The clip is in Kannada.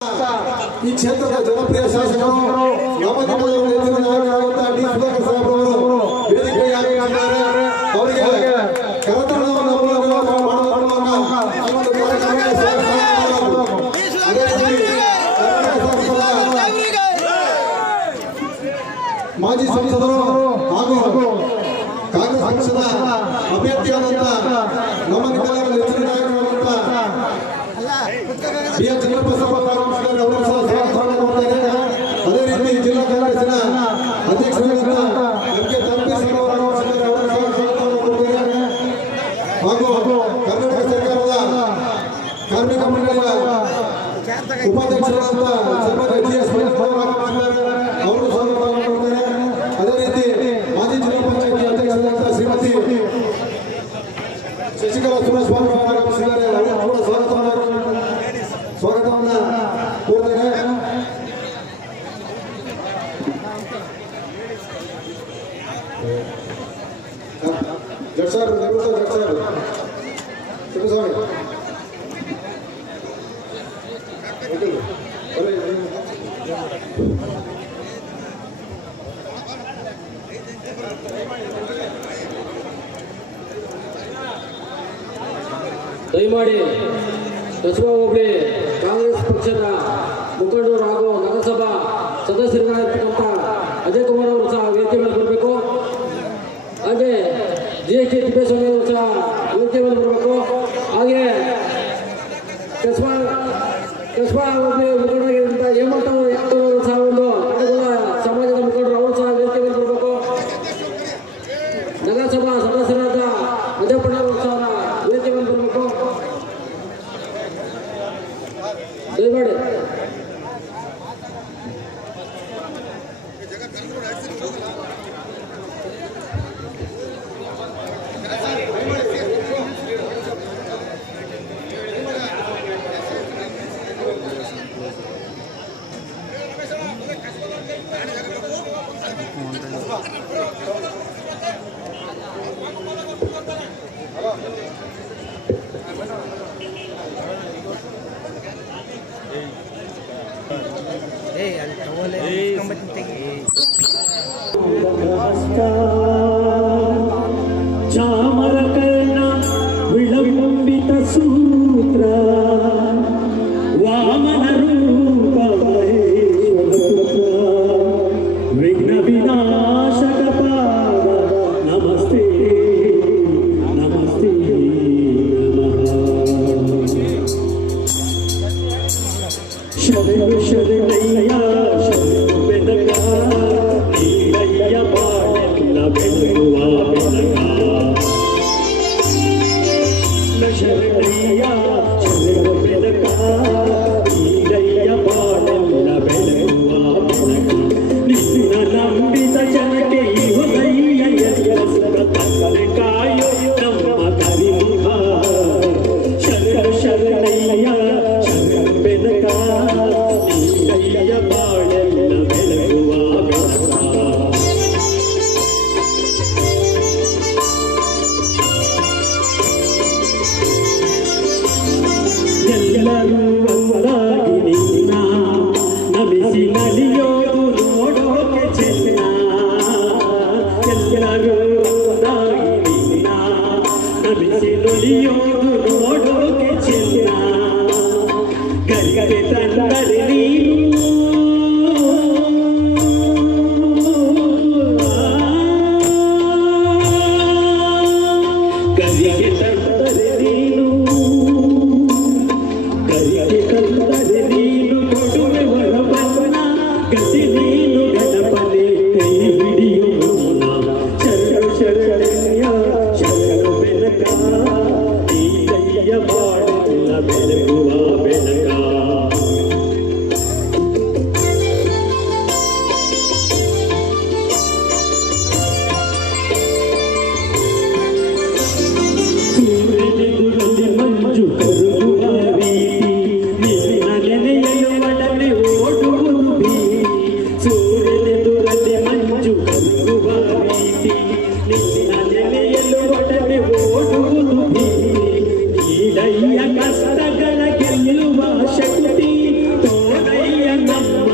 ఈ క్షేత్ర జనప్రియ శాసకం నవనిర్మాణ నేతృత్వ ಜಿಲ್ಲಾ ಕಾಂಗ್ರೆಸ್ನ ಅಧ್ಯಕ್ಷರಾದ ಎಂ ಕೆ ಹಾಗೂ ಕರ್ನಾಟಕ ಸರ್ಕಾರದ ಕಾರ್ಮಿಕ ಮಂಡಳಿಯ ಉಪಾಧ್ಯಕ್ಷರಾದ ಅವರು ಸಹ ಪಾಲ್ಗೊಂಡಿದ್ದಾರೆ ಅದೇ ರೀತಿ ಮಾಜಿ ಜಿಲ್ಲಾ ಪಂಚಾಯತಿ ಅಧ್ಯಕ್ಷರಾದ ಶ್ರೀಮತಿ ಶಶಿಕಲಾ ಸುರೇಶ್ ಸ್ವಾಮಿ ಅವರು ಆಗಮಿಸಿದ್ದಾರೆ ಅವರು ಸ್ವಾಗತವನ್ನು ಜಡ್ ಸರ್ ದಯಮಾಡಿ ಕಾಂಗ್ರೆಸ್ ಪಕ್ಷದ ಮುಖಂಡರು ಹಾಗೂ ನಗರಸಭಾ ಸದಸ್ಯರು ಸಮಾಜವು ಸಹ ಯೋಚನೆ ಬರಬೇಕು ಹಾಗೆ ಕಸ್ಬಾ ಕಸ್ಬಾ ಮುಖಂಡರಾಗಿರುವಂತಹ ಹೇಮಂತ ಅವರು ಯಾರು? hasta Let's go. 有 ಕಷ್ಟಗಳ ಗೆಲ್ಲುವ ಶಕ್ತಿ ತೋದಯ್ಯ ನಮ್ಮ